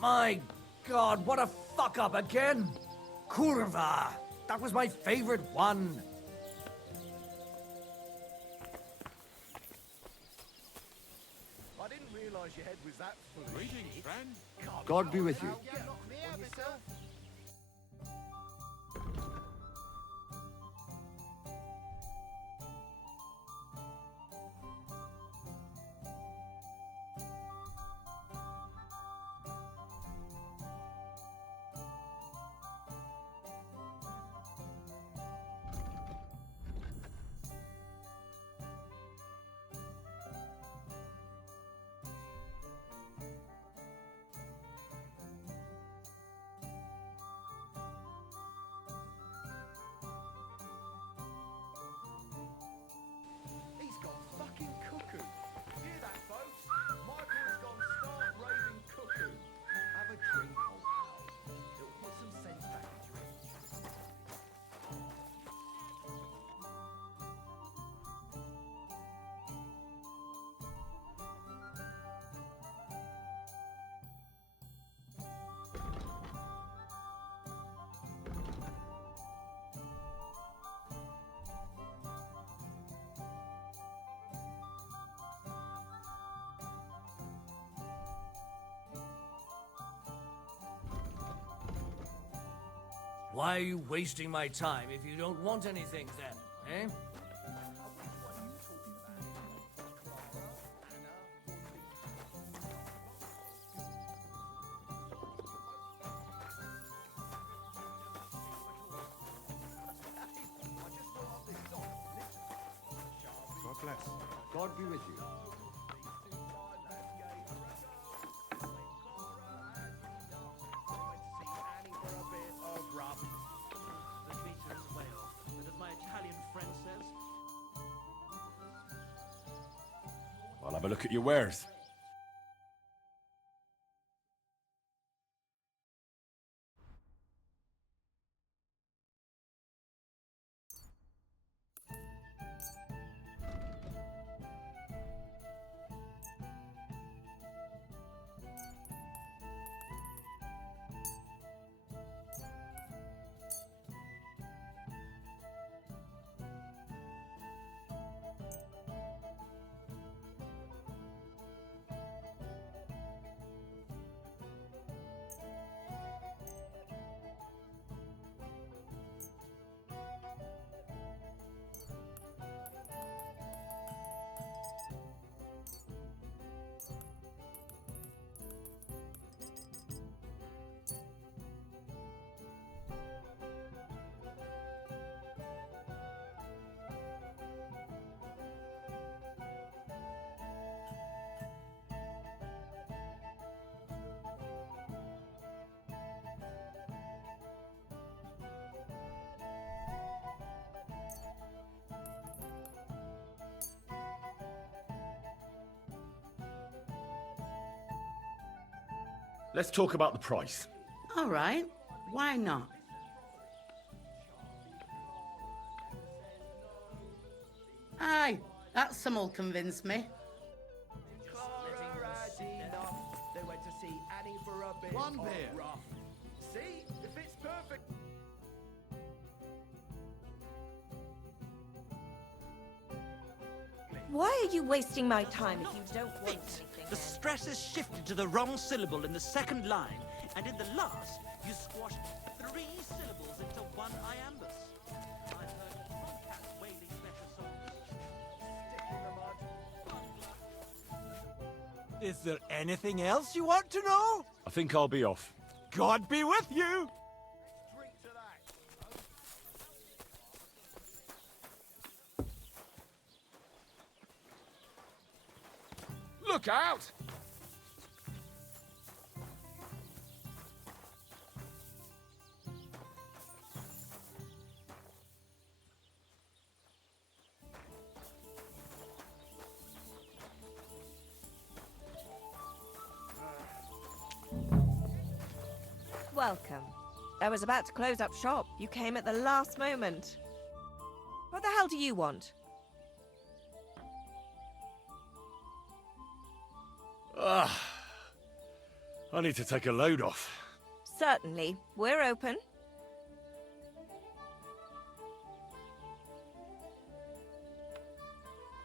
My God, what a fuck up again! Kurva! That was my favorite one! I didn't realize your head was that full of Greetings, shit. friend. God be with you. Get knocked on yourself. He's gone fucking cuckoo. Hear that, folks? Michael has gone stark raving cuckoo. Have a drink, old pal. It'll put some sense back into your head. Why are you wasting my time if you don't want anything then, eh? God bless. God be with you. The beaten is way off, but as my Italian friend says, I'll have a look at your wares. Let's talk about the price. All right, why not? Aye, that some'll convince me. Clara had enough. They went to see Annie for a bit. One of beer. rough. See? It fits perfect. Why are you wasting my time if you don't want anything? the stress is shifted to the wrong syllable in the second line, and in the last, you squash 3 syllables into one iambus. I've heard tomcats wailing better songs. Stick in the mud. Is there anything else you want to know? I think I'll be off. God be with you! Drink to that. Look out! Welcome. I was about to close up shop. You came at the last moment. What the hell do you want? I need to take a load off. Certainly. We're open.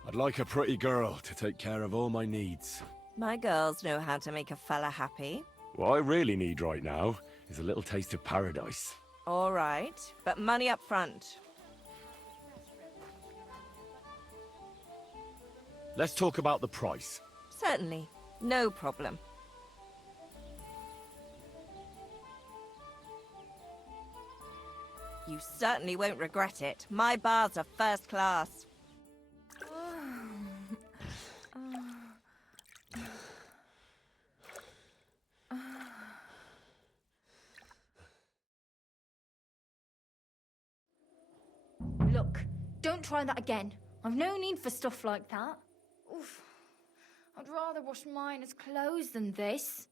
I'd like a pretty girl to take care of all my needs. My girls know how to make a fella happy. What I really need right now is a little taste of paradise. All right, but money up front. Let's talk about the price. Certainly. No problem. You certainly won't regret it. My bars are first class. Look, don't try that again. I've no need for stuff like that. Oof. I'd rather wash mine as clothes than this.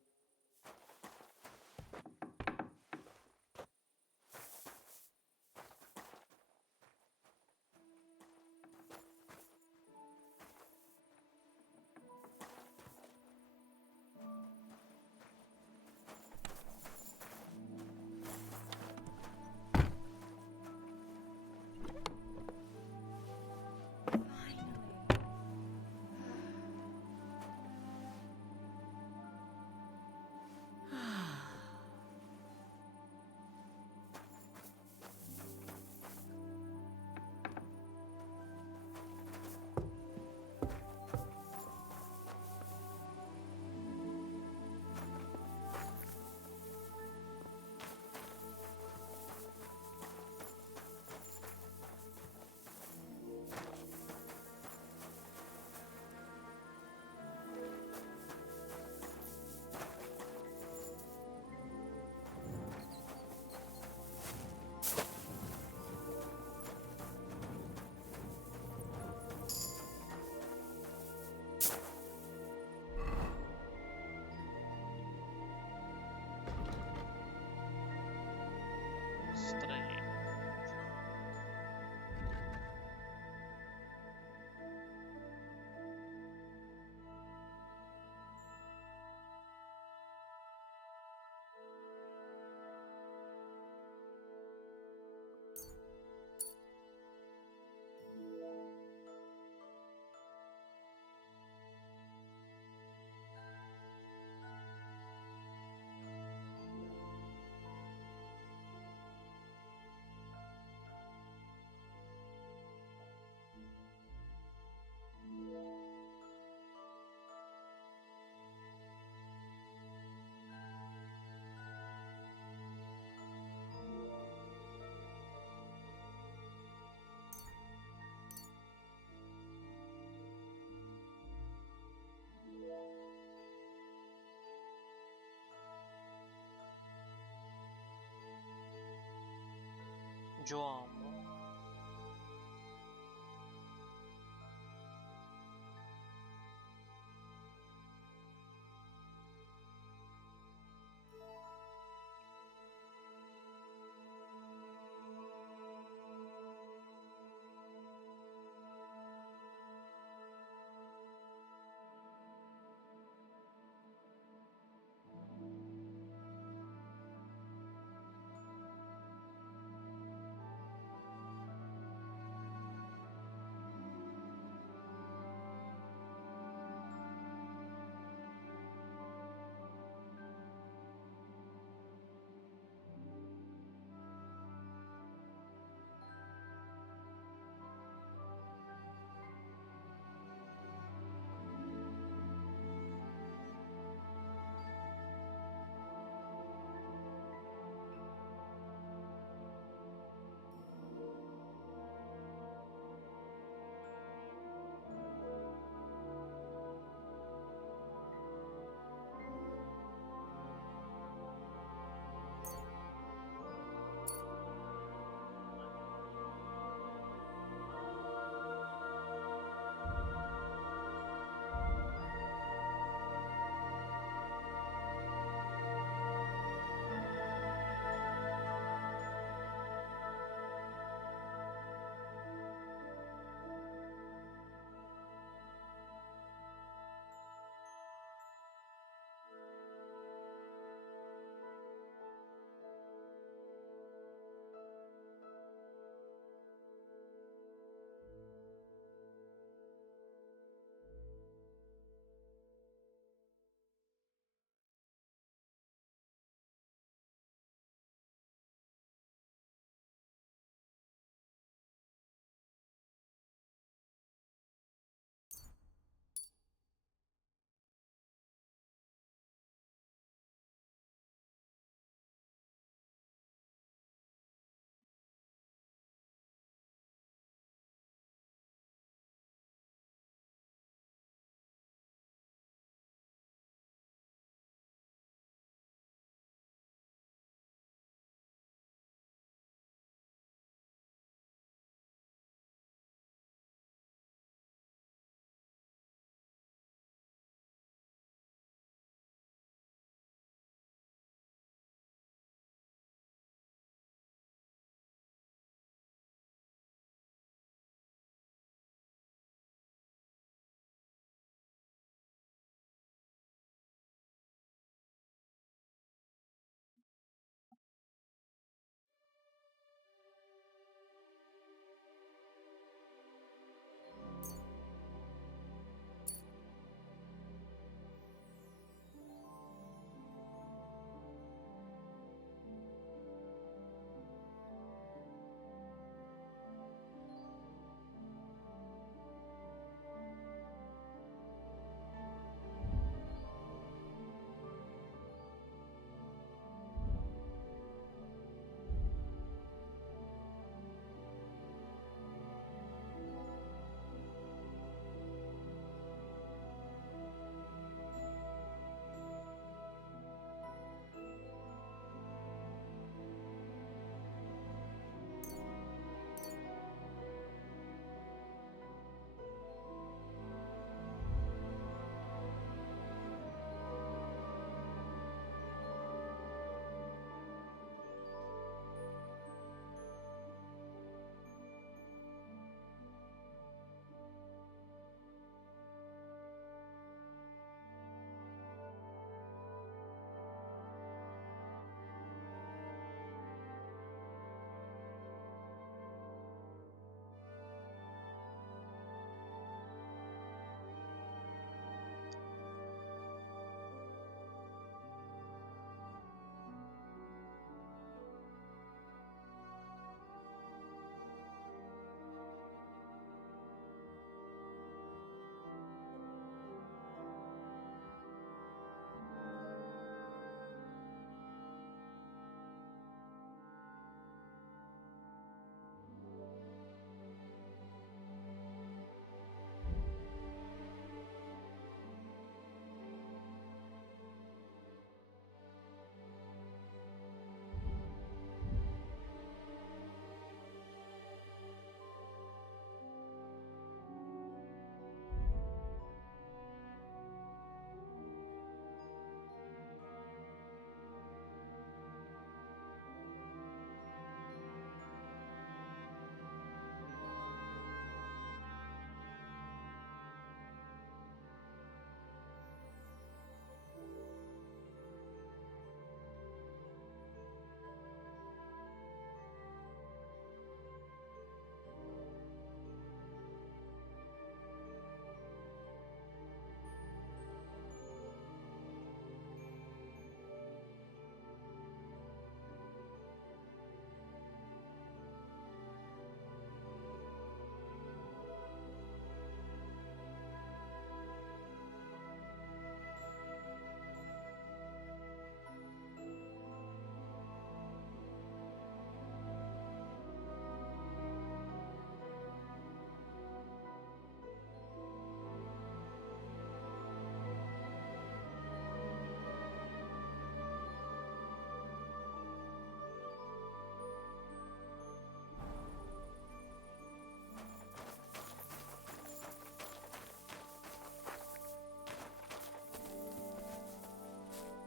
João.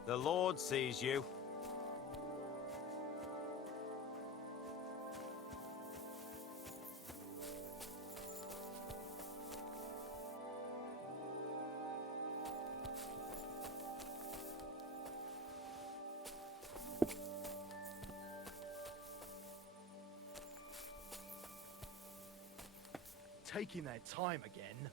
The Lord sees you. Taking their time again.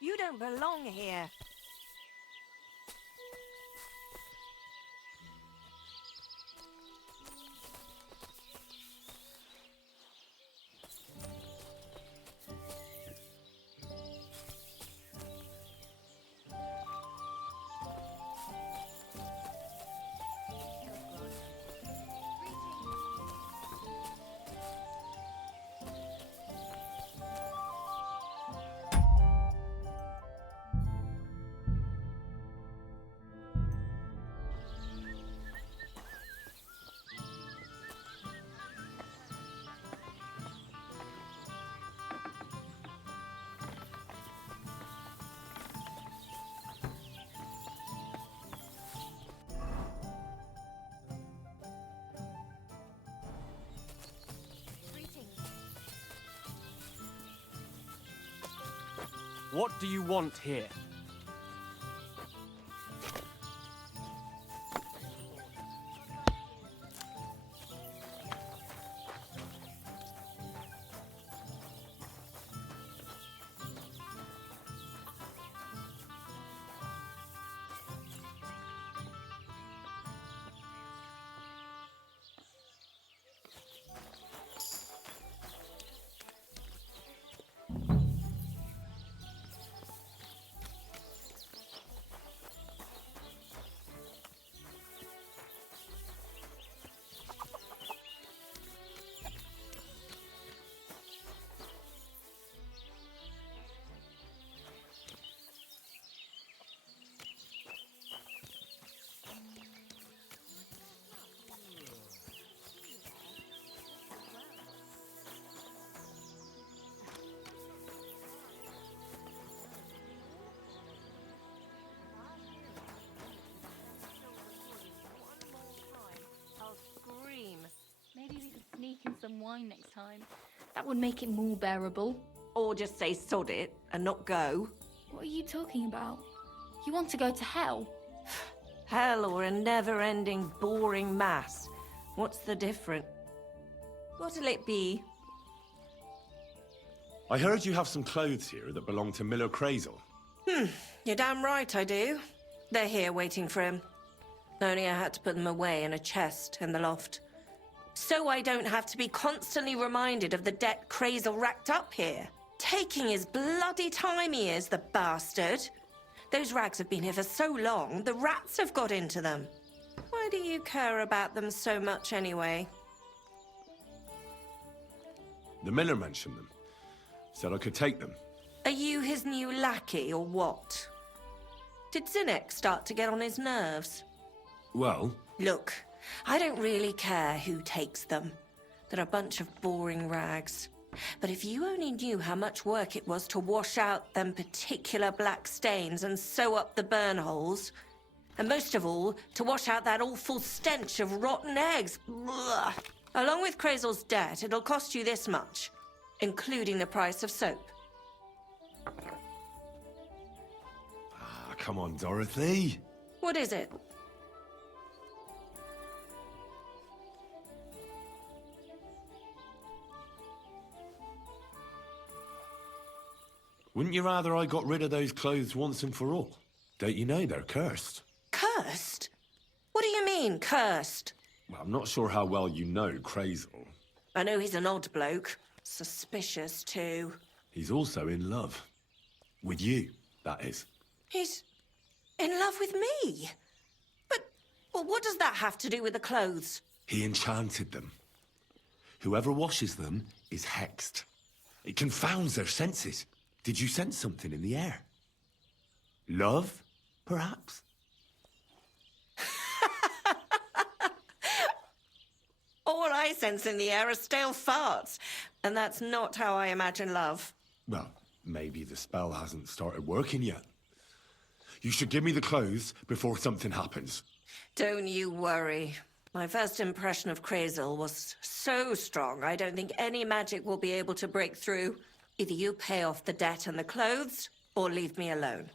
You don't belong here. What do you want here? Maybe we could sneak in some wine next time. That would make it more bearable. Or just say sod it and not go. What are you talking about? You want to go to hell? Hell or a never-ending, boring mass. What's the difference? What'll it be? I heard you have some clothes here that belong to Miller Crazel. You're damn right I do. They're here waiting for him. Only I had to put them away in a chest in the loft. So I don't have to be constantly reminded of the debt Crazel racked up here. Taking his bloody time he is, the bastard. Those rags have been here for so long, the rats have got into them. Why do you care about them so much anyway? The miller mentioned them. Said I could take them. Are you his new lackey or what? Did Zinnek start to get on his nerves? Well, Look, I don't really care who takes them. They're a bunch of boring rags. But if you only knew how much work it was to wash out them particular black stains and sew up the burn holes, and most of all, to wash out that awful stench of rotten eggs, blah. Along with Crazel's debt, it'll cost you this much, including the price of soap. come on, Dorothy. What is it? Wouldn't you rather I got rid of those clothes once and for all? Don't you know they're cursed? Cursed? What do you mean, cursed? Well, I'm not sure how well you know Crazel. I know he's an odd bloke. Suspicious, too. He's also in love. With you, that is. He's in love with me? But, well, what does that have to do with the clothes? He enchanted them. Whoever washes them is hexed. It confounds their senses. Did you sense something in the air? Love, perhaps? I sense in the air are stale farts. And that's not how I imagine love. Well, maybe the spell hasn't started working yet. You should give me the clothes before something happens. Don't you worry. My first impression of Crazel was so strong, I don't think any magic will be able to break through. Either you pay off the debt and the clothes, or leave me alone.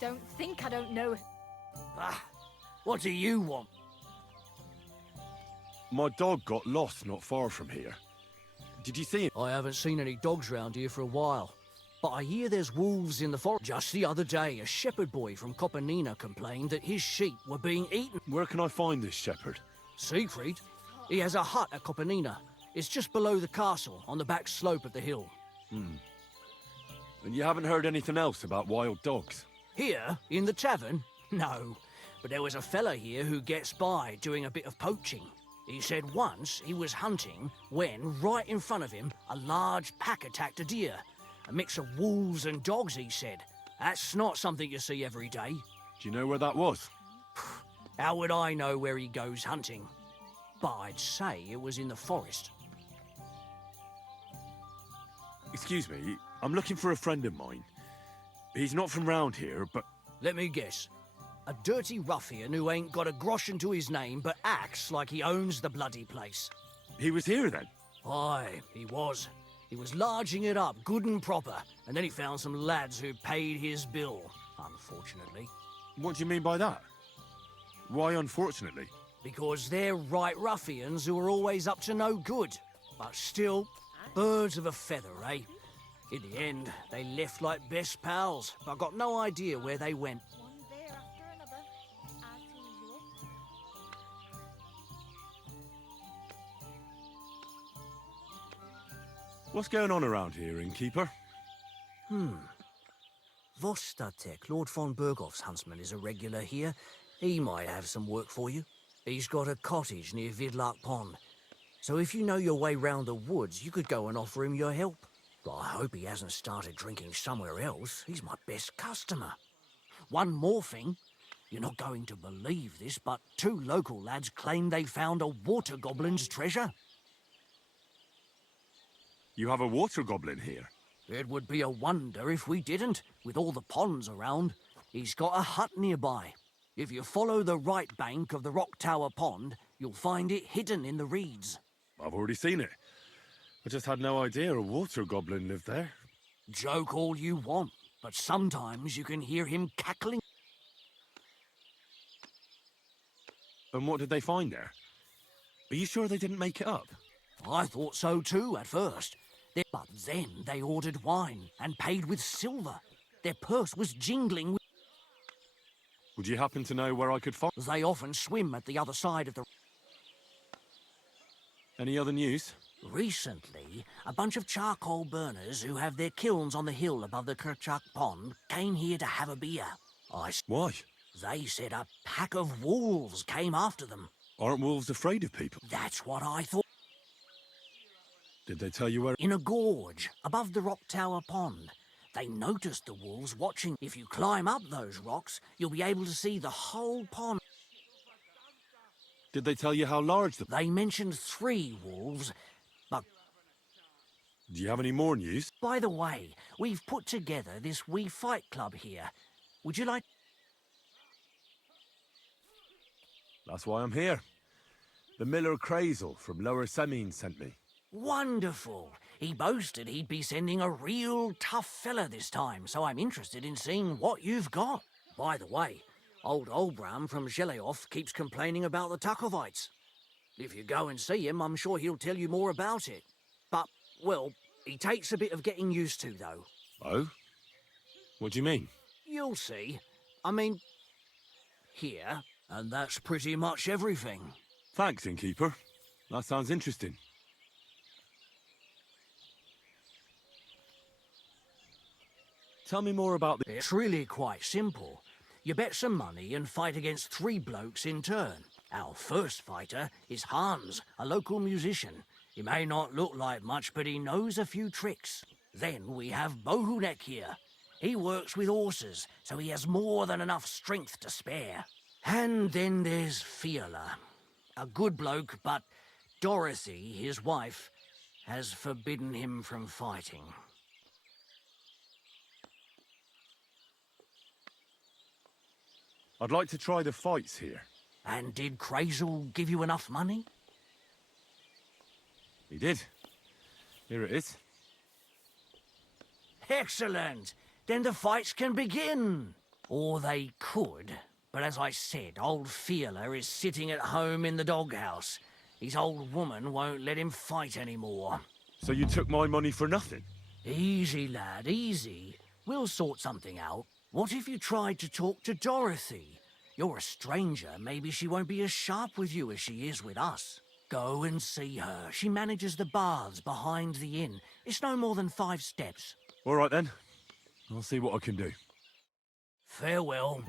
Don't think I don't know. Ah, what do you want? My dog got lost not far from here. Did you see him? I haven't seen any dogs round here for a while, but I hear there's wolves in the forest. Just the other day, a shepherd boy from Kopanina complained that his sheep were being eaten. Where can I find this shepherd? Siegfried? He has a hut at Kopanina. It's just below the castle, on the back slope of the hill. And you haven't heard anything else about wild dogs? Here, in the tavern? No. But there was a fella here who gets by doing a bit of poaching. He said once he was hunting when, right in front of him, a large pack attacked a deer. A mix of wolves and dogs, he said. That's not something you see every day. Do you know where that was? How would I know where he goes hunting? But I'd say it was in the forest. Excuse me, I'm looking for a friend of mine. He's not from round here, but... Let me guess. A dirty ruffian who ain't got a groschen to his name but acts like he owns the bloody place. He was here then? Aye, he was. He was larging it up good and proper, and then he found some lads who paid his bill, unfortunately. What do you mean by that? Why unfortunately? Because they're right ruffians who are always up to no good. But still, birds of a feather, eh? In the end, they left like best pals, but got no idea where they went. One bear after another, as usual. What's going on around here, innkeeper? Vostatek, Lord von Berghoff's huntsman, is a regular here. He might have some work for you. He's got a cottage near Vidlark Pond. So if you know your way round the woods, you could go and offer him your help. But I hope he hasn't started drinking somewhere else. He's my best customer. One more thing. You're not going to believe this, but 2 local lads claim they found a water goblin's treasure. You have a water goblin here? It would be a wonder if we didn't, with all the ponds around. He's got a hut nearby. If you follow the right bank of the Rock Tower Pond, you'll find it hidden in the reeds. I've already seen it. I just had no idea a water goblin lived there. Joke all you want, but sometimes you can hear him cackling. And what did they find there? Are you sure they didn't make it up? I thought so too at first. But then they ordered wine and paid with silver. Their purse was jingling. Would you happen to know where I could find... They often swim at the other side of the... Any other news? Recently, a bunch of charcoal burners who have their kilns on the hill above the Kerchak Pond came here to have a beer. Why? They said a pack of wolves came after them. Aren't wolves afraid of people? That's what I thought. Did they tell you where... In a gorge above the Rock Tower Pond. They noticed the wolves watching. If you climb up those rocks, you'll be able to see the whole pond. Did they tell you how large the... They mentioned 3 wolves, but... Do you have any more news? By the way, we've put together this wee fight club here. Would you like... That's why I'm here. The Miller Crazel from Lower Semine sent me. Wonderful. He boasted he'd be sending a real tough fella this time, so I'm interested in seeing what you've got. By the way, old Olbram from Zhelijov keeps complaining about the Takovites. If you go and see him, I'm sure he'll tell you more about it. But, well, he takes a bit of getting used to, though. Oh? What do you mean? you'll see. I mean, here, and that's pretty much everything. Thanks, innkeeper. That sounds interesting. Tell me more about the... It's really quite simple. You bet some money and fight against 3 blokes in turn. Our first fighter is Hans, a local musician. He may not look like much, but he knows a few tricks. Then we have Bohunek here. He works with horses, so he has more than enough strength to spare. And then there's Fiala. A good bloke, but Dorothy, his wife, has forbidden him from fighting. I'd like to try the fights here. And did Crazel give you enough money? He did. Here it is. Excellent! Then the fights can begin! Or they could. But as I said, old Fiala is sitting at home in the doghouse. His old woman won't let him fight anymore. So you took my money for nothing? Easy, lad, easy. We'll sort something out. What if you tried to talk to Dorothy? You're a stranger. Maybe she won't be as sharp with you as she is with us. Go and see her. She manages the baths behind the inn. It's no more than 5 steps. All right, then. I'll see what I can do. Farewell.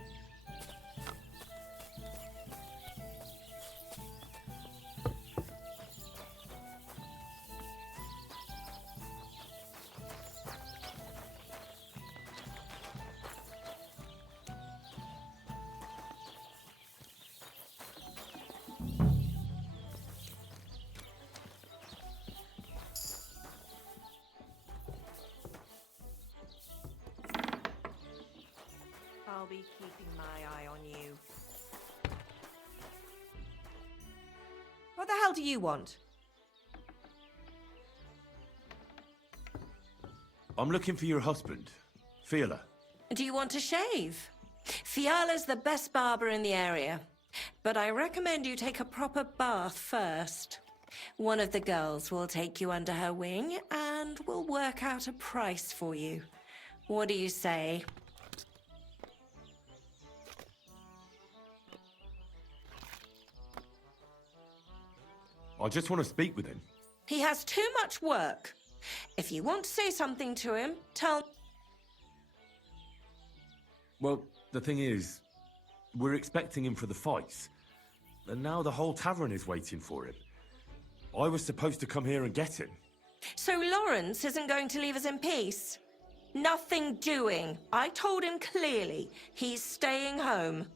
I'll be keeping my eye on you. What the hell do you want? I'm looking for your husband, Fiala. Do you want to shave? Fiala's the best barber in the area, but I recommend you take a proper bath first. One of the girls will take you under her wing and will work out a price for you. What do you say? I just want to speak with him. He has too much work. If you want to say something to him, tell... Well, the thing is, we're expecting him for the fights. And now the whole tavern is waiting for him. I was supposed to come here and get him. So Lawrence isn't going to leave us in peace? Nothing doing. I told him clearly. He's staying home.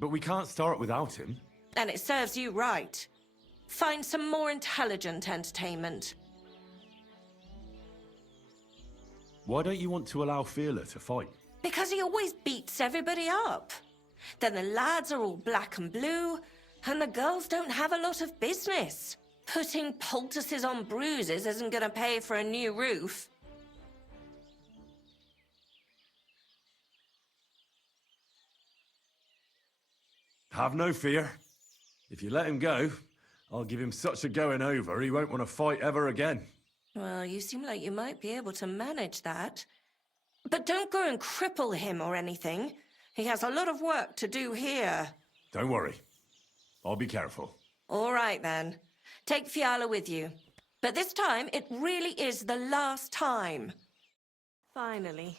But we can't start without him. And it serves you right. Find some more intelligent entertainment. Why don't you want to allow Fiala to fight? Because he always beats everybody up. Then the lads are all black and blue, and the girls don't have a lot of business. Putting poultices on bruises isn't going to pay for a new roof. Have no fear. If you let him go, I'll give him such a going over he won't want to fight ever again. Well, you seem like you might be able to manage that. But don't go and cripple him or anything. He has a lot of work to do here. Don't worry. I'll be careful. All right, then. Take Fiala with you. But this time, it really is the last time. Finally,